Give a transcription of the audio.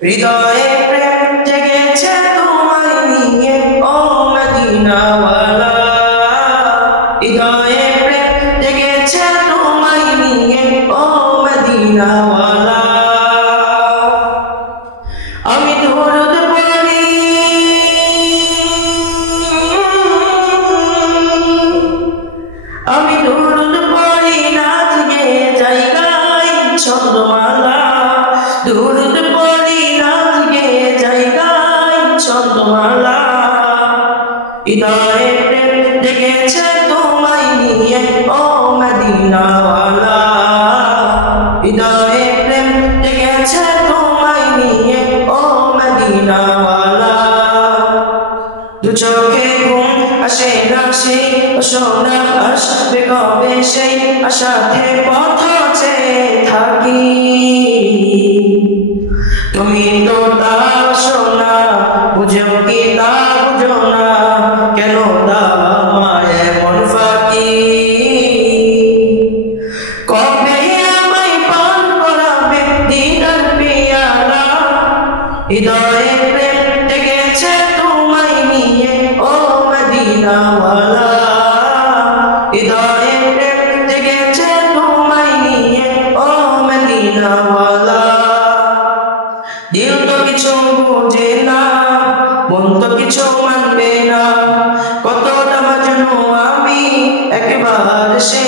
হৃদয়ে প্রেম জেগেছে তোমায় নিয়ে ও মদিনাওয়ালা, হৃদয়ে প্রেম জেগেছে তোমায় নিয়ে ও মদিনাওয়ালা। আমি দরুদ পড়ি, আমি দরুদ পড়ি নাচ গেয়ে জায়গায় ছন্দমালা, দরুদ পড়ি নাচ গেয়ে জায়গায় ছন্দমালা। হৃদয়ে প্রেম জেগেছে তোমায় নিয়ে ও মদিনাওয়ালা, হৃদয়ে প্রেম জেগেছে তোমায় নিয়ে ও মদিনাওয়ালা। দু চোখে ঘুম আসে না সেই সোনা আসবে কবে সেই আশাতে পথ চেয়ে থাকি। তুমি তো তা সোনা বুঝো কি তা বুঝো না, কেন দামায় মন ফাঁকি। কবে আমায় পান করাবে দিদার পিয়ালা, হৃদয়ে প্রেম জেগেছে তোমায় নিয়ে ও মদিনাওয়ালা, হৃদয়ে প্রেম জেগেছে তোমায় নিয়ে ও মদিনাওয়ালা। দিল তো কিছু বোঝে না, মন তো কিছু মানবে না, কতটা মাজনু আমি একবার সে